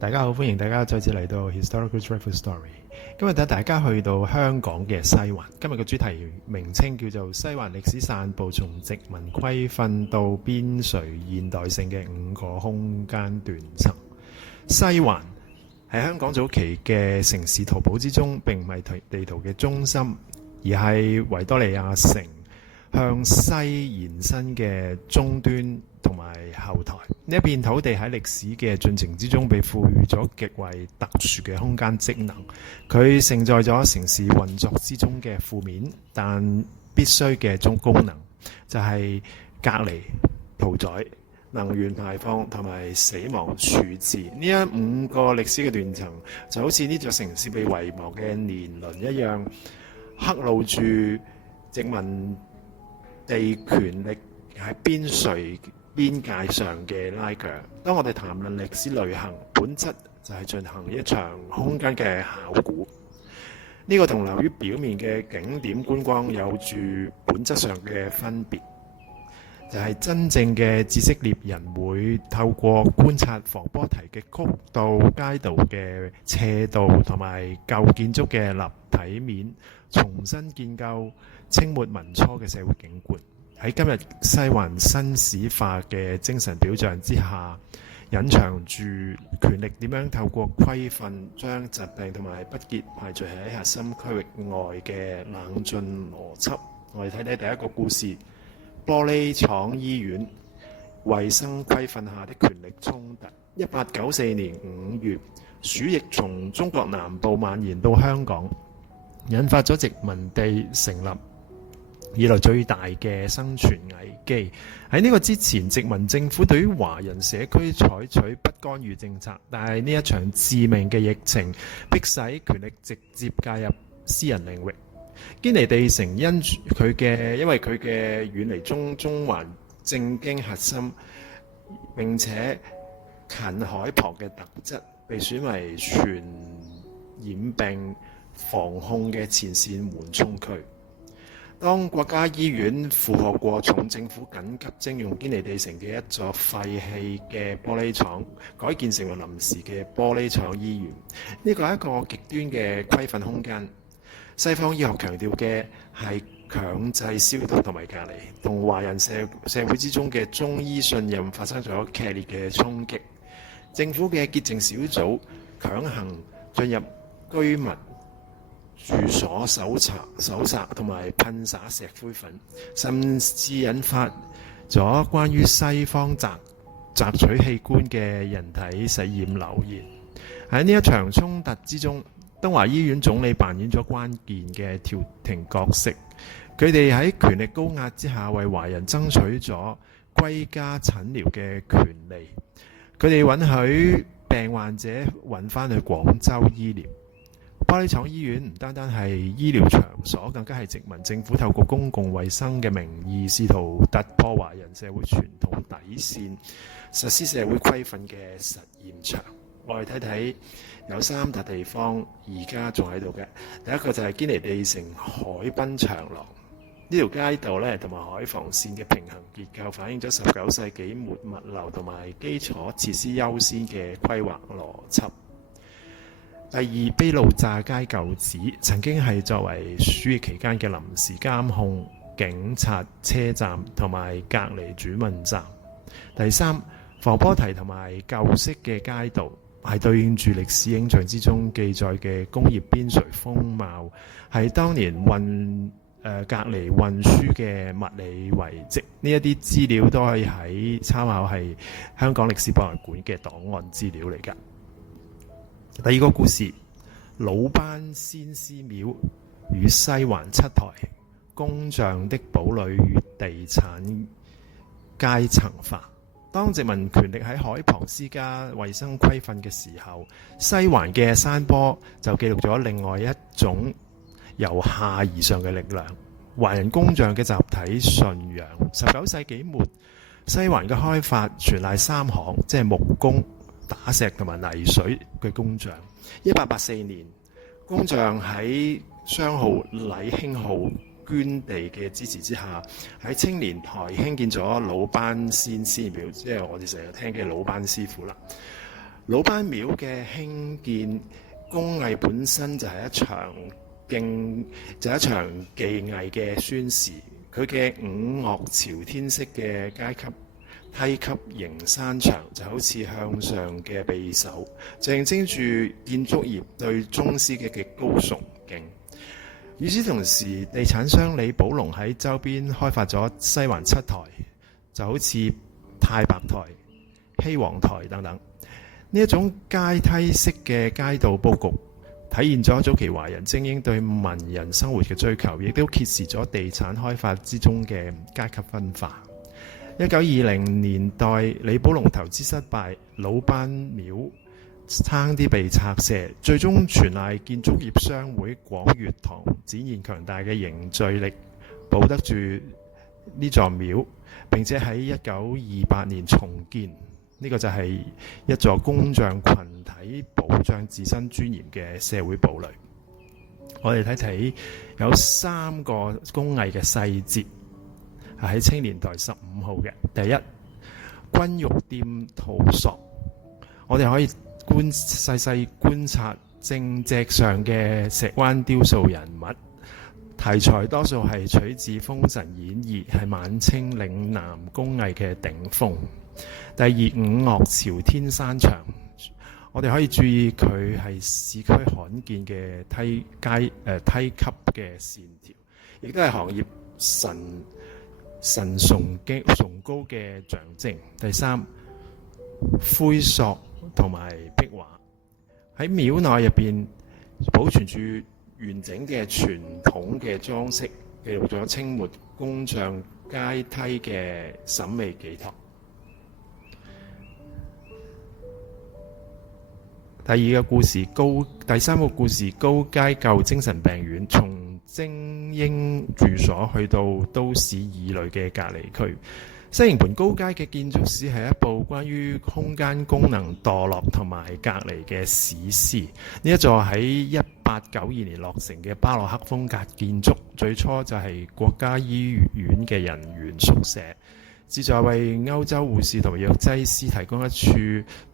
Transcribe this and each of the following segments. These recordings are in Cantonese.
大家好，歡迎大家再次嚟到 Historical Travel Story。今日帶大家去到香港嘅西環。今日嘅主題名稱叫做西環歷史散步，從殖民規訓到邊陲現代性嘅5個空間斷層。西環喺香港早期嘅城市圖譜之中，並唔係地圖嘅中心，而係維多利亞城向西延伸嘅終端同埋後台。呢一片土地喺歷史嘅進程之中被賦予咗極為特殊嘅空間職能，佢承載咗城市運作之中嘅負面但必須嘅功能，就係隔離、屠宰、能源排放同埋死亡處置。呢5個歷史嘅斷層就好似呢座城市被遺忘嘅年輪一樣，刻錄住殖民地權力喺邊陲邊界上嘅拉鋸。當我哋談論歷史旅行，本質就係進行一場空間嘅考古。呢個同流於表面嘅景點觀光有住本質上嘅分別，就係真正嘅知識獵人會透過觀察防波堤嘅曲度、街道嘅斜度同埋舊建築嘅立體面，重新建構清末民初嘅社會景觀。喺今日西環新市化嘅精神表象之下，隱藏住權力點樣透過規訓將疾病同埋不潔排除喺核心區域外嘅冷峻邏輯。我哋睇睇第一個故事：玻璃廠醫院衛生規訓下的權力衝突。1894年5月，鼠疫從中國南部蔓延到香港，引發咗殖民地成立以來最大嘅生存危機。喺呢個之前，殖民政府對於華人社區採取不干預政策，但係呢一場致命嘅疫情迫使權力直接介入私人領域。堅尼地城因為佢嘅遠離中環政經核心，並且近海旁嘅特質，被選為傳染病防控嘅前線緩衝區。當國家醫院負荷過重，政府緊急徵用堅尼地城嘅一座廢棄嘅玻璃廠，改建成為臨時嘅玻璃廠醫院。呢個係一個極端嘅規訓空間。西方醫學強調嘅係強制消毒同埋隔離，同華人社會之中嘅中醫信任發生咗劇烈嘅衝擊。政府嘅潔淨小組強行進入居民住所搜查同埋噴灑石灰粉，甚至引發咗關於西方摘取器官嘅人體實驗流言。喺呢一場衝突之中，東華醫院總理扮演咗關鍵嘅調停角色。佢哋喺權力高壓之下，為華人爭取咗歸家診療嘅權利。佢哋允許病患者運返去廣州醫療。玻璃廠醫院唔單單係醫療場所，更加係殖民政府透過公共衛生嘅名義，試圖突破華人社會傳統底線，實施社會規訓嘅實驗場。我哋睇睇有3笪地方而家仲喺度嘅。第一個就係堅尼地城海濱長廊。呢條街道咧同埋海防線嘅平衡結構，反映咗19世紀末物流同埋基礎設施優先嘅規劃邏輯。第二，卑路乍街舊址曾經係作為鼠疫期間嘅臨時監控、警察、車站同埋隔離主問站。第三，防波堤同埋舊式嘅街道係對應住歷史影像之中記載嘅工業邊陲風貌，係當年隔離運輸嘅物理遺跡。呢一啲資料都可以喺參考係香港歷史博物館嘅檔案資料嚟㗎。第二個故事：魯班先師廟與西環七台，工匠的堡壘與地產階層化。當殖民權力喺海旁施加衛生規訓嘅時候，西環嘅山坡就記錄咗另外一種由下而上嘅力量，華人工匠嘅集體信仰。19世紀末，西環嘅開發全賴3行，即係木工、打石同埋泥水嘅工匠。1884年，工匠喺商號禮興號捐地嘅支持之下，喺青年台興建咗魯班先師廟，即係我哋成日聽嘅魯班師傅啦。魯班廟嘅興建工藝本身就係一場技藝嘅宣示。佢嘅五岳朝天式嘅階級梯級型山牆就好似向上嘅匕首，象徵住建築業對宗師嘅極高崇敬。與此同時，地產商李寶龍喺周邊開發咗西環七台，就好似太白台、希皇台等等。呢一種階梯式嘅街道佈局，體現咗早期華人精英對文人生活嘅追求，亦都揭示咗地產開發之中嘅階級分化。1920年代，李寶龍投資失敗，魯班廟差啲被拆卸，最終全賴建築業商會廣悅堂展現強大嘅凝聚力，保得住呢座廟，並且喺1928年重建。呢個就係一座工匠群體保障自身尊嚴嘅社會堡壘。我哋睇睇有3個工藝嘅細節，係喺青年台15號嘅。第一，君玉店圖塑，我哋可以細細觀察正脊上嘅石灣雕塑人物，題材多數係取自《封神演義》，係晚清嶺南工藝嘅頂峰。第二，五岳朝天山牆，我哋可以注意佢係市區罕見嘅梯級嘅線條，亦都係行業神崇高嘅象徵。第三，灰塑同埋壁畫，喺廟內入邊保存住完整嘅傳統嘅裝飾，記錄咗清末工匠階梯嘅審美寄託。第三個故事，高街舊精神病院，從精英住所去到都市異類嘅隔離區。西營盤高街嘅建築史係一部關於空間功能墮落同埋隔離嘅史詩。呢一座喺1892年落成嘅巴洛克風格建築，最初就係國家醫院嘅人員宿舍，旨在為歐洲護士同藥劑師提供一處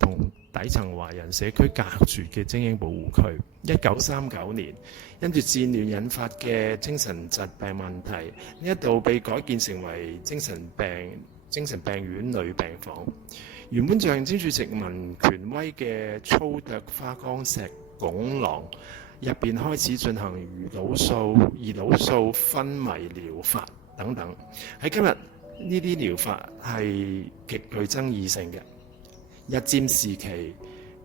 同底層華人社區隔絕嘅精英保護區。1939年，因住戰亂引發嘅精神疾病問題，呢一度被改建成為精神病院女病房。原本象徵住殖民權威嘅粗斲花崗石拱廊入邊開始進行胰島素昏迷療法等等。喺今日，呢啲療法係極具爭議性嘅。日戰時期，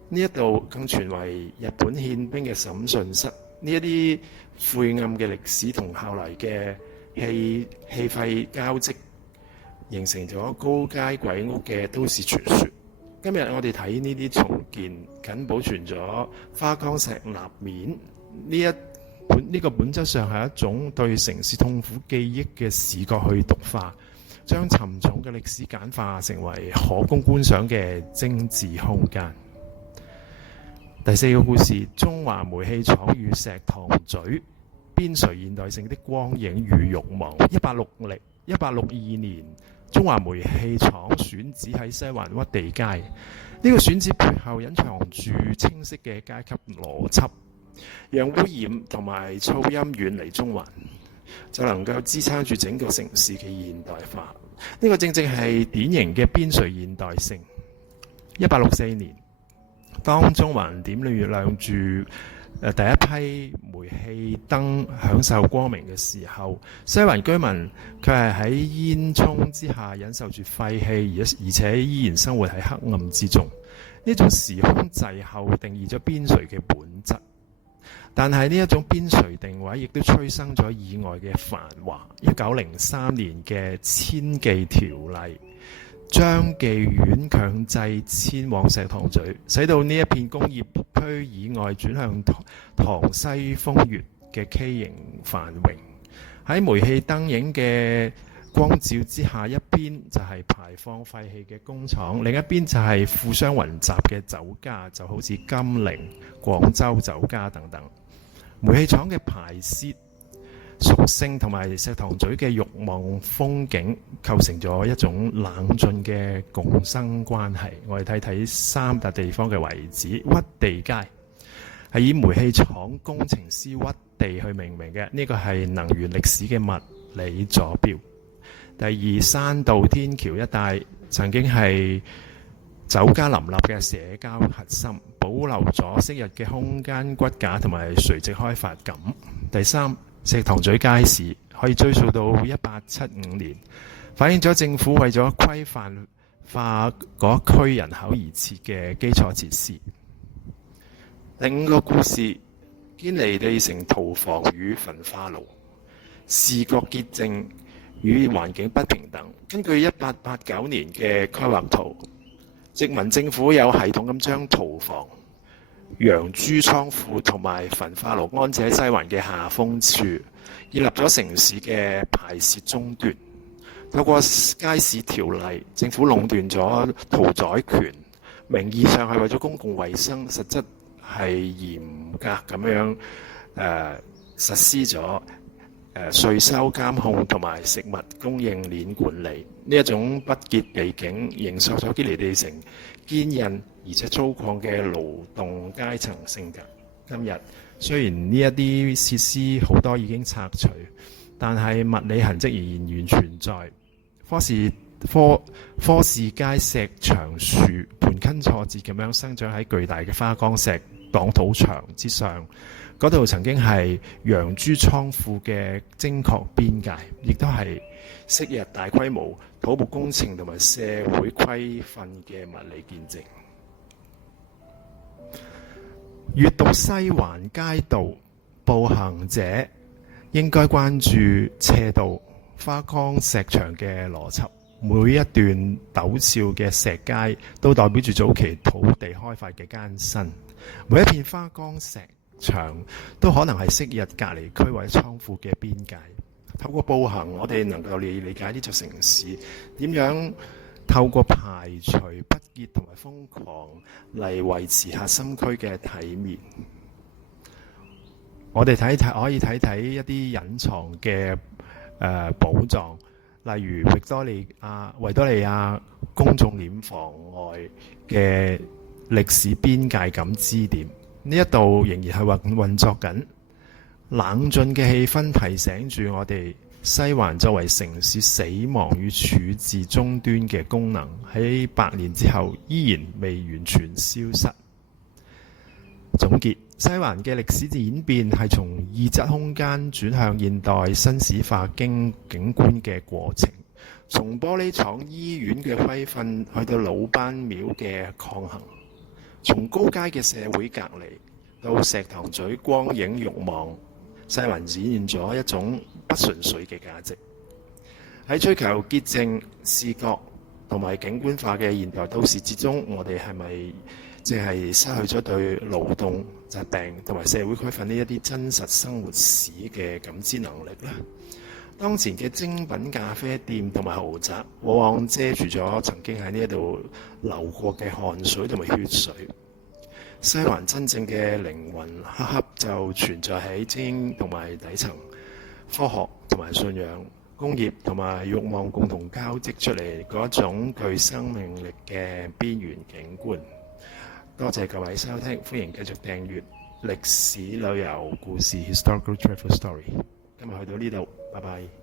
呢一度更傳為日本憲兵嘅審訊室。呢一啲晦暗嘅歷史同後嚟嘅氣廢交織，形成咗高街鬼屋嘅都市傳說。今日我哋睇呢啲重建，僅保存咗花崗石立面，呢個本質上係一種對城市痛苦記憶嘅視覺去毒化，將沉重嘅歷史簡化成為可供觀賞嘅精緻空間。第四個故事，中華煤氣廠與石塘咀，邊陲現代性的光影與慾望。1862年，中華煤氣廠選址喺西環屈地街。呢個選址背後隱藏住清晰嘅階級邏輯，讓污染同埋噪音遠離中環，就能夠支撐住整個城市嘅現代化。呢個正正係典型嘅邊陲現代性。1864年，當中環點亮住第一批煤氣燈享受光明嘅時候，西環居民卻係喺煙囪之下忍受住廢氣，而且依然生活喺黑暗之中。呢種時空滯後定義咗邊陲嘅本質，但係呢一種邊陲定位亦都催生咗意外嘅繁華。1903年嘅遷記條例，將妓院強制遷往石塘咀，使到呢一片工業區以外轉向塘西風月嘅畸形繁榮。喺煤氣燈影嘅光照之下，一邊就係排放廢氣嘅工廠，另一邊就係富商雲集嘅酒家，就好似金陵、廣州酒家等等。煤氣廠嘅排泄屬性同埋石塘咀嘅慾望風景構成咗一種冷峻嘅共生關係。我哋睇睇三笪地方嘅位置。屈地街係以煤氣廠工程師屈地去命名嘅，呢個係能源歷史嘅物理坐標。第二，山道天橋一帶曾經係酒家林立嘅社交核心，保留咗昔日嘅空間骨架同埋垂直開發感。第三，石塘咀街市可以追溯到1875年，反映咗政府為咗規範化嗰區人口而設嘅基礎設施。第五個故事，堅尼地城屠房與焚化爐，視覺潔淨與環境不平等。根據1889年嘅規劃圖，殖民政府有系統咁將屠房、養豬倉庫同埋焚化爐安置喺西環嘅下風處，建立咗城市嘅排泄終端。透過街市條例，政府壟斷咗屠宰權，名義上係為咗公共衛生，實質係嚴格咁樣實施咗稅收監控同埋食物供應鏈管理。呢一種不潔地景，形塑咗堅尼地城堅韌而且粗獷嘅勞動階層性格。今日雖然呢一啲設施好多已經拆除，但係物理痕跡仍然存在。科士街石牆樹盤根錯節咁樣生長喺巨大嘅花崗石擋土牆之上，嗰度曾經係養豬倉庫嘅精確邊界，亦都係昔日大規模土木工程同埋社會規範嘅物理見證。閱讀西環街道，步行者應該關注斜道花崗石牆嘅邏輯。每一段陡峭嘅石階都代表住早期土地開發嘅艱辛，每一片花崗石牆都可能係昔日隔離區或者倉庫嘅邊界。透過步行，我哋能夠理解呢座城市點樣透過排除不潔同埋瘋狂嚟維持核心區嘅體面。我哋可以睇睇一啲隱藏嘅寶藏，例如維多利亞公眾殮房外嘅歷史邊界感支點，呢一度仍然係運作緊。冷峻嘅氣氛提醒住我哋，西環作為城市死亡與處置終端嘅功能，喺100年之後依然未完全消失。總結，西環嘅歷史演變係從異質空間轉向現代新市化景觀嘅過程，從玻璃廠醫院嘅揮訓去到老班廟嘅抗衡，從高階嘅社會隔離到石塘咀光影慾望，西環展現咗一種不純粹嘅價值。喺追求潔淨視覺同埋景觀化嘅現代都市之中，我哋係咪淨係失去咗對勞動、疾病同埋社會規範呢一啲真實生活史嘅感知能力呢？當前嘅精品咖啡店同埋豪宅，往往遮住咗曾經喺呢一度流過嘅汗水同埋血水。西環真正嘅靈魂，刻刻就存在喺精英同埋底層，科學同埋信仰，工業同埋慾望共同交織出嚟嗰種具生命力嘅邊緣景觀。多謝各位收聽，歡迎繼續訂閱歷史旅遊故事 Historical Travel Story。今日去到呢度，拜拜。